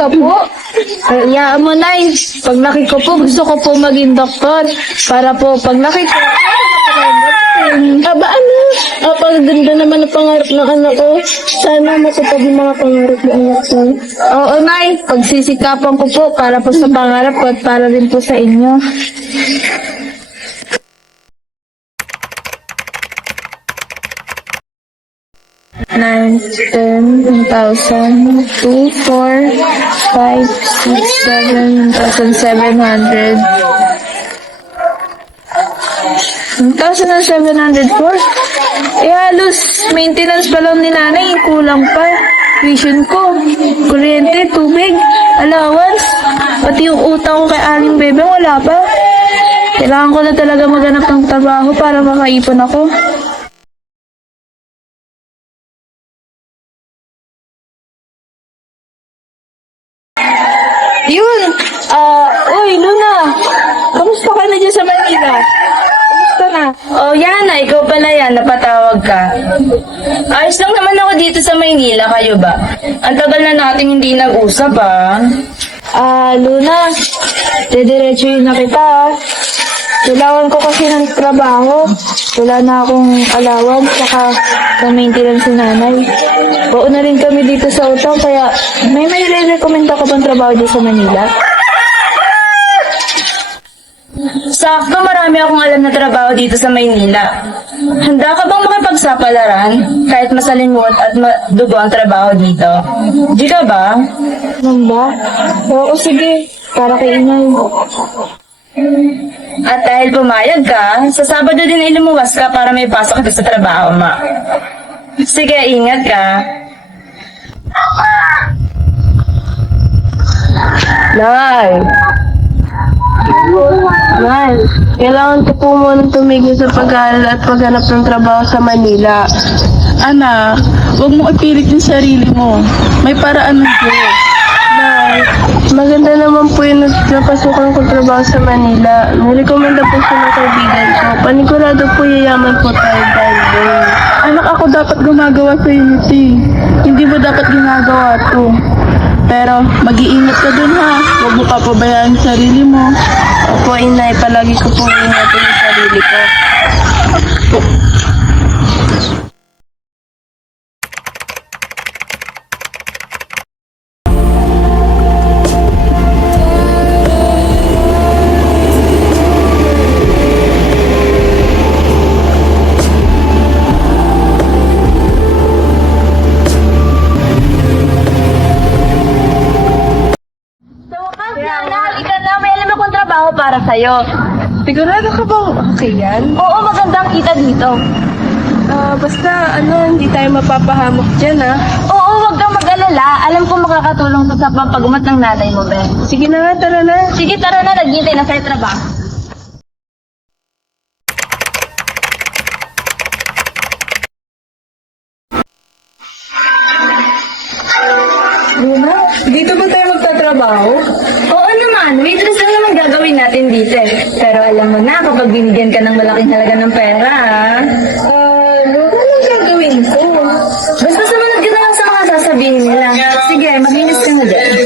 ka po. Hayaan mo, Nay. Pag laki ko po, gusto ko po maging doktor. Para po, pag laki ko, aba ano? Paganda naman ang pangarap ng anak ko. Sana matupad yung mga pangarap ng anak ko. Oo, Nay. Pagsisikapan ko po para po sa pangarap ko at para rin po sa inyo. 1,700. 1,704? Halos maintenance pa lang ni nanay, kulang pa. Tuition ko, kuryente, tubig, allowance, pati yung utang ko kay Aling Bebe, wala pa. Kailangan ko na talaga maghanap ng trabaho para makaipon ako. Yun! Uy, Luna! Kamusta ka na dyan sa Manila? Kamusta na? Oh, Yana, ikaw pala yan, napatawag ka. Ayos lang naman ako dito sa Maynila, kayo ba? Ang tagal na nating hindi nag-usap, Luna, dediretsuhin na kita. Kailangan ko kasi ng trabaho. Wala na akong allowance, saka sa maintenance si nanay. Oo na rin kami dito sa utang, kaya may recommend ako bang trabaho dito sa Manila? Sakto, marami akong alam na trabaho dito sa Maynila. Handa ka bang makipagsapalaran kahit masalimuot at madugo ang trabaho dito? Di ka ba? Ba? Oo, sige. Para kay inay. At dahil pumayag ka, sa Sabado din ay lumuwas ka para may pasok ka sa trabaho, ma. Sige, ingat ka. Nay! Nay, kailangan ko po muna tumigil sa pag-aaral at paghanap ng trabaho sa Manila. Anak, huwag mo ipilit yung sarili mo. May paraan ng Diyos. Nay, maganda naman po yung napasukan ko trabaho sa Manila. Nirekomenda po siya ng kaibigan ko. Panigurado po yayaman po tayo dahil doon. Anak, ako dapat gumagawa sa iyo, Hindi mo dapat ginagawa to. Pero, mag-iingat ka dun, ha? Huwag mo papabayaan yung sarili mo. Opo, inay, palagi ko po ingatan yung sarili ko. Para sa'yo. Sigurado ka ba okay yan? Oo, magandang kita dito. Basta hindi tayo mapapahamok dyan, ha? Oo, huwag kang mag-alala. Alam ko makakatulong to sa pampagumat ng nanay mo, Ben. Sige na nga, tara na. Sige, tara na. Naghihintay na sa'yo trabaho. Luna, dito ba tayo magtatrabaho? Oo naman, waitress lang naman gagawin natin dito eh. Pero alam mo na, kapag binigyan ka ng malaking halaga ng pera, Luna, anong gagawin ko? basta sumunod ka na lang sa mga sasabihin nila. Sige, maglinis ka na dyan. I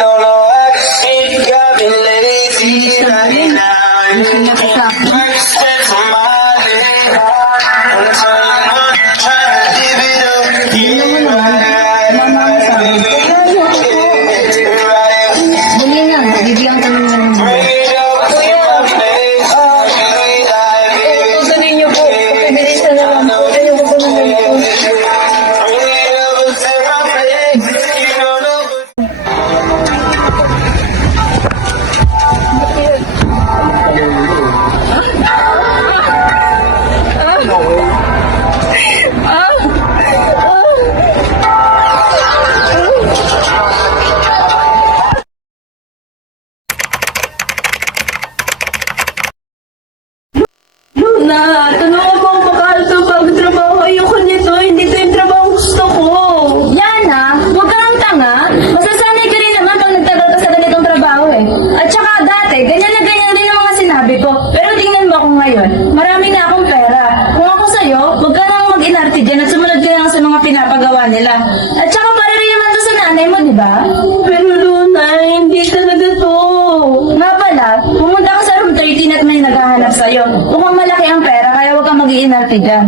don't know how to speak, I've been lazy, I've been out. Step from my head, I'm trying to give it up. Buli na, bibigyan ka naman ng Bring it up to my place, I'll give it life. Galing niyo po. Pabilisan na lang po. Ayoko po na ganito. Bring it up to my place, you don't know what. Luna, tulungan mo ako makahalap ng bagong trabaho. Ayoko nito. Hindi to yung trabaho gusto ko. Yana, huwag ka ng tanga. Masasanay ka rin naman pag nagtagal ka sa ganitong trabaho eh. At saka dati, ganyan na ganyan din ang mga sinabi ko. Pero tingnan mo ako ngayon. Marami na akong pera. Kung ako sa'yo, huwag ka nang mag-inarte dyan at sumunod ka lang sa mga pinapagawa nila. At saka para rin naman to sa nanay mo, di ba? mag-iinarte dyan.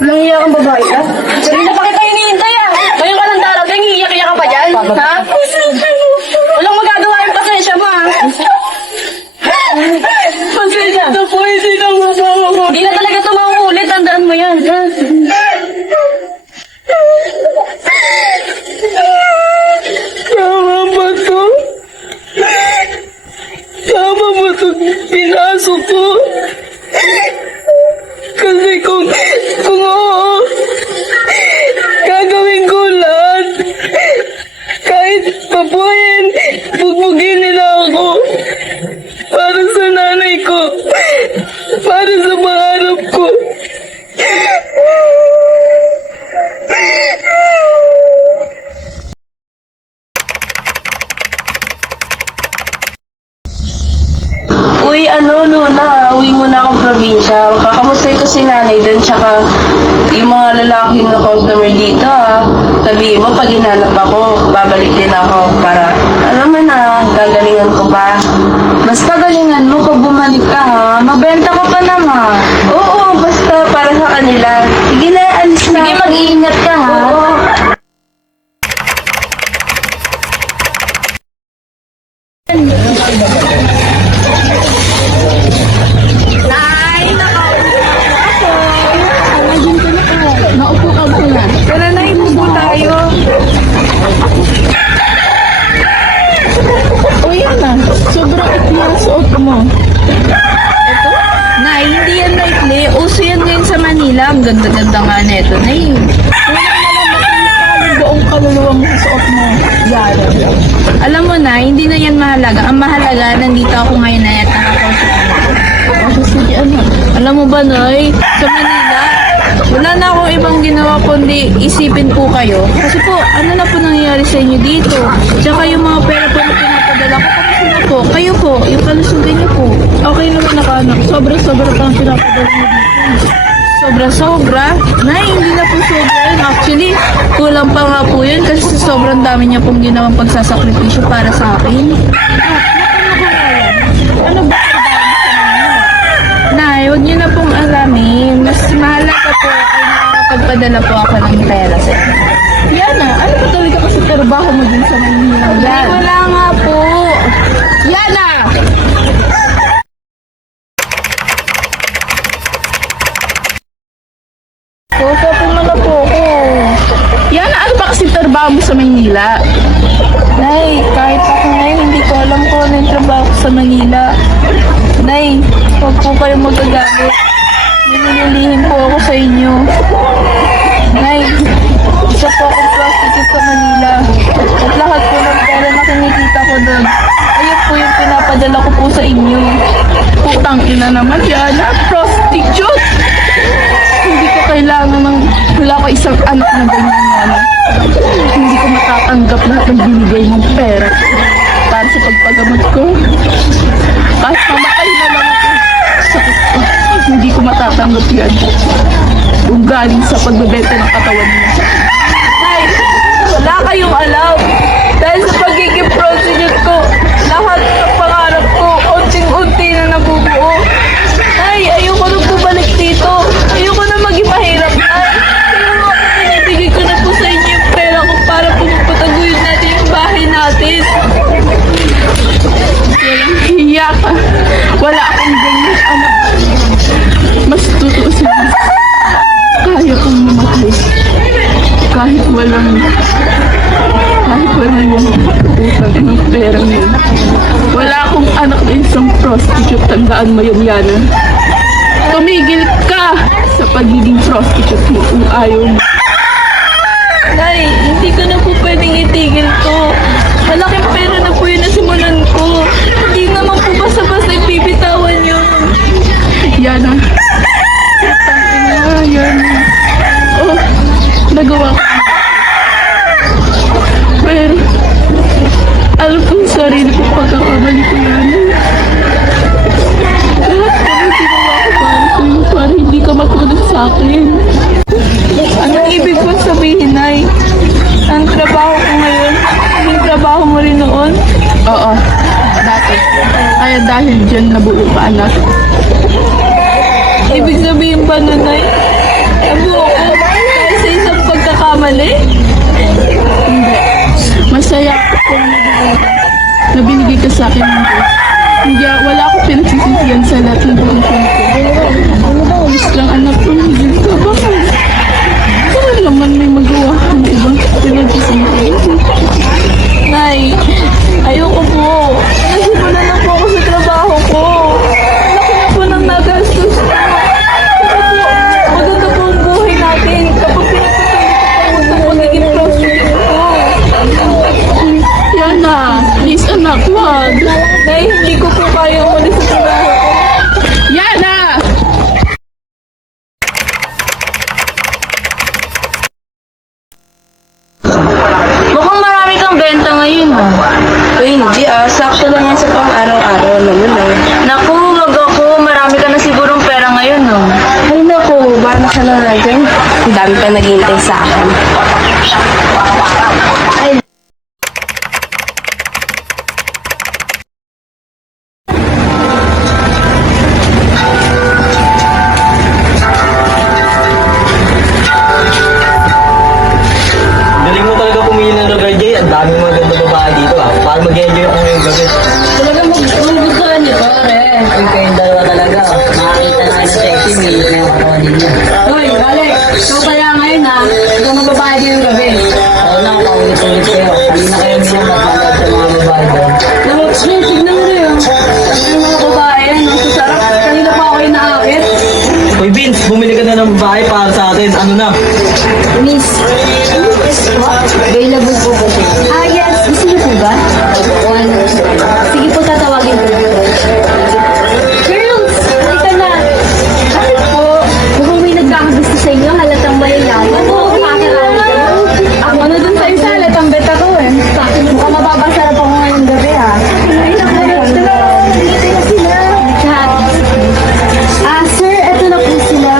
Nangiyak ang babae ka? Kanina pa kita hinihintay ah. Ngayon ka lang darating, iiyak-iyak ka pa dyan? Ha? Walang magagawa yung pasensya mo ah. Pasensya na po, hindi na masama mo. Hindi na talaga ito mauulit, tandaan mo yan. Tama ba to? Tama ba to? Pinasok ko? Kasi kung oo, gagawin ko lahat. Kahit papuhin, bugbugin nila ako. Para sa nanay ko. Para sa pangarap ko. Uy, Luna, uwi muna akong probinsya. Kakamusta ko si nanay doon, tsaka yung mga lalaking na customer dito, ah. Sabihin mo, pag hinanap ako, babalik din ako para, alam mo na, gagalingan ko pa. Basta galingan mo kung bumalik ka ha. Mabenta ka pa naman. Oo, basta para sa kanila. Sige na, alis na. Sige, mag-iingat ka ha. Oo. Naupo ka muna. Tara na, inubo tayo. O yan na, sobrang ikli ang suot mo. Nay, hindi yan maikli. Uso yan ngayon sa Manila. Ang ganda-ganda nga neto, Nay. Yung buong kaluluwa mo sa suot mo. Yan. Alam mo na, hindi na yan mahalaga. Ang mahalaga, nandito ako ngayon na nakakausap mo. O, sige, Alam mo ba, Noy, sa Manila, wala na akong ibang ginawa kundi isipin po kayo. Kasi po, ano na po nangyayari sa inyo dito? Tsaka yung mga pera po na pinapadala ko, kapos na po. Kayo po, yung kalusugan niyo po. Okay naman nakanak. Sobra-sobra pa ang pinapadala mo dito. Sobra-sobra? Nay, hindi na po sobra yun. Actually, kulang pa nga po yun kasi sa sobrang dami niya pong ginawang pagsasakripisyo para sa akin. Ano ba? Nay, huwag niyo na pong alamin. Mas mahalaga po ay nakakapagpadala po ako ng pera sa inyo. Yana, ano ba talaga kasi trabaho mo din sa Maynila? Nay, wala nga po. Yana! Kaya pumala po ako. Yana, ano ba kasi trabaho mo sa Maynila? Nay, kahit ako ngayon, hindi ko alam kung ano yung trabaho ko sa Manila. Nay, huwag po kayong magagalit. Nililihim po ako sa inyo. Nay, isa po akong prostitute sa Manila. At lahat po ng pera na kinikita ko doon, ayun po yung pinapadala ko po sa inyo. Putang ina naman, Yana. Prostitute! Hindi ko kailangan ng... Wala ko isang anak na ganyan, Yana. Hindi ko matatanggap lahat ng binigay mong pera para sa pagpagamot ko. Kahit mamatay na lang ako, sakit ko. Hindi ko matatanggap yan. Kung galing sa pagbebenta ng katawan mo. Nay, wala kayong alam. Dahil sa pagiging prostitute ko, lahat ng pangarap ko, unting-unti na nabubuo. Nay, ayoko na bumalik dito. Ayoko na maging mahirap, Nay. Kaya nga po, pinibigay ko na po sa inyo yung pera ko para po mapataguyod natin yung bahay natin. Hiya ka. Wala akong ganyan, anak. Mas tutuusin. Kaya kong mamatay. Kahit walang yung utang ng perang yun. Wala akong anak na isang prostitute. Tandaan mo yun, Yana. Tumigil ka sa pagiging prostitute mo kung ayaw mo. Nay, hindi ko na po pwedeng itigil to. Malaking pera na po yun na simulan ko. Hindi naman po basta-basta ipibitawan yun. Yana. Yana. Oh, nagawa ko. Pero, alam kong sarili ko pagkakamali ko, Yana. Lahat ko ang ginawa ko para sa'yo, para hindi ka matulad sa akin. Anong ibig kong sabihin, Nay? Ang trabaho ko ngayon, yung trabaho mo rin noon, Dati. Kaya dahil dyan nabuo ka, anak. Ibig sabihin ba, Nanay? Nabuo ko dahil sa isang pagkakamali? Hindi. Masaya ako kung na binigay ka sa akin ng Diyos. Hindi, wala akong pinagsisisihan sa lahat ng buhay ko. Gusto lang anak ko, hindi ka ba? Saan naman may magawa ng ibang pinagsisisihan? Nay, ayoko po. Nasimulan na po ako sa trabaho ko. Laki na po ng nagastos ko. Maganda po ang buhay natin kapag pinagpapalitan ko sa pagiging prostitute ko. Yana, please anak, wag. Nay, hindi ko po kaya umalis sa trabaho ko. Yana! Mukhang marami kang benta ngayon, ha? Uy, hindi sakto lang yan sa pang-araw-araw naman Naku, wag ako. Marami ka na sigurong pera ngayon, no? Ay naku, bahala ka na nga dyan. Ang dami pa naghihintay sa akin. Galing mo talaga pumili ng lugar, Jay. Ang daming maganda babae dito, ah. Para mag-enjoy ako ngayong gabi. Talaga magugustuhan niyo, pare. Ay, kayong dalawa talaga. Makakita na kayo sa sexy, may na yung katawan niya. Hoy, Alex, ikaw kaya ngayon, ha? Ikaw magbabayad din yung gabi. Ako lang, paulit-ulit kayo. Kanina kayo niya magbabayad sa mga babae doon. Naku, tignan mo rin, yung mga babae, no? Sasarap. Kanina pa ako inaakit. Uy, Vince, bumili ka na ng babae para sa atin. Ano na? Miss, available po ba siya? Ah, yes. Gusto niyo po ba? Sige po, tatawagin ko. Girls, halika na. Bakit po? Mukhang may nagkakagusto sa inyo, halatang mayayaman. Oo, makakilala kayo. Ang ano dun sa isa, halatang bet ako eh. Mukhang mababasarap ako ngayong gabi ha. Ay, naku, dito na sila. Ah, sir, eto na po sila.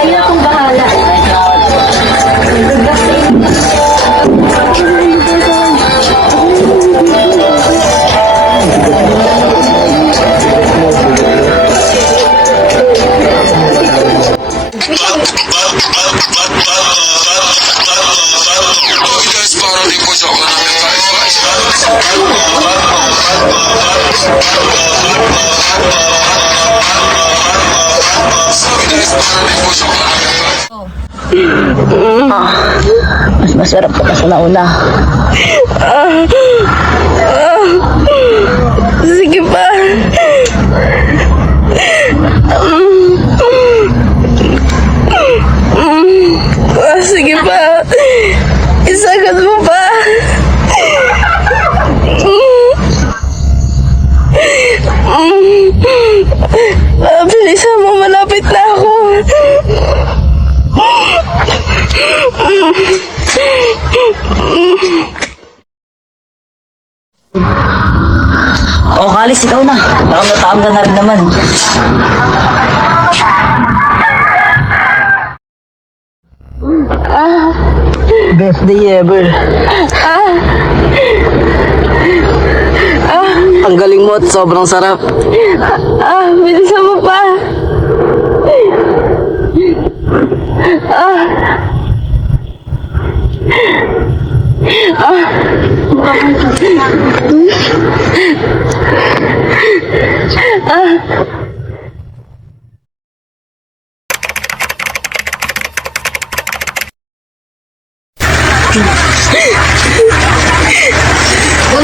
Kayo na pong bahala. Mas masarap ka pa sa nauna. Sige pa. Sige pa. Isagad mo pa. Bilisan mo, malapit na ako. O, Kalis, ikaw na. Nakam ka na rin naman. Best day ever. Ang galing mo at sobrang sarap. Bilisan mo pa.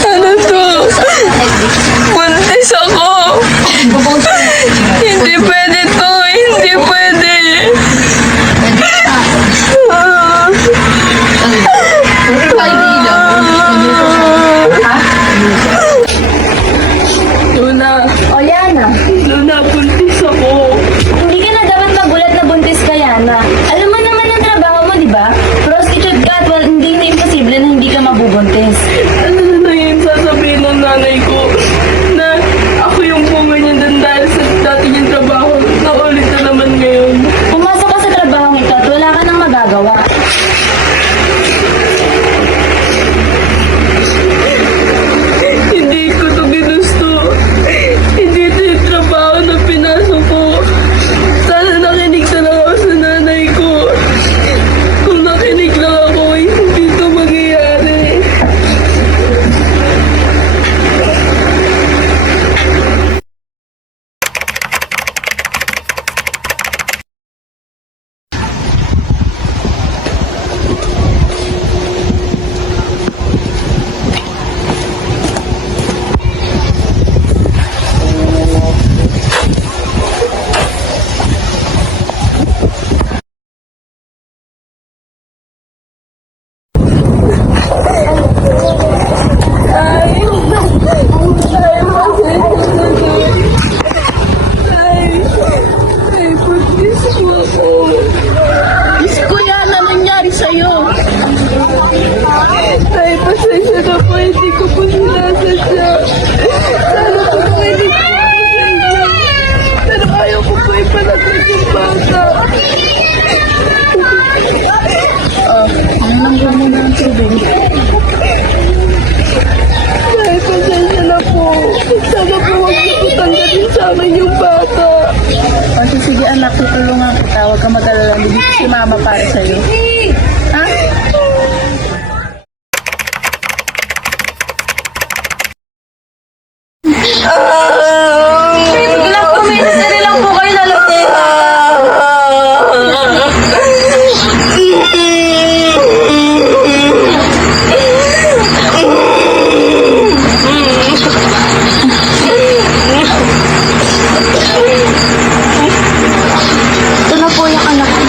Ano to? Buntis ako. Hindi pwede to. Hindi pwede. Luna. O, Yana. Luna, buntis ako. Hindi ka na dapat magulat na buntis ka, Yana. Alam mo naman ang trabaho mo, di ba? Prostitute ka at hindi na imposible na hindi Sige anak, tutulungan kita. Huwag kang mag-alala. Bibig si mama para sa'yo. Ha? Ilang kuminis na lang po kayo na lang. Ito na po yung anak ko.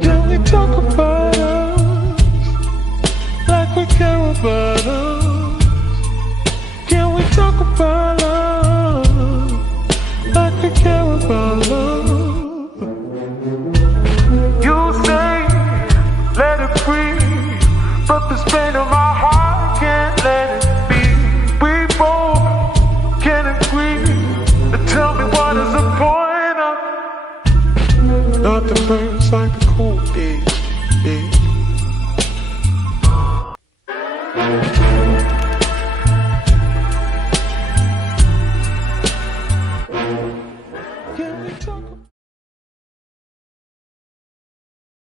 Can we talk about us like we care about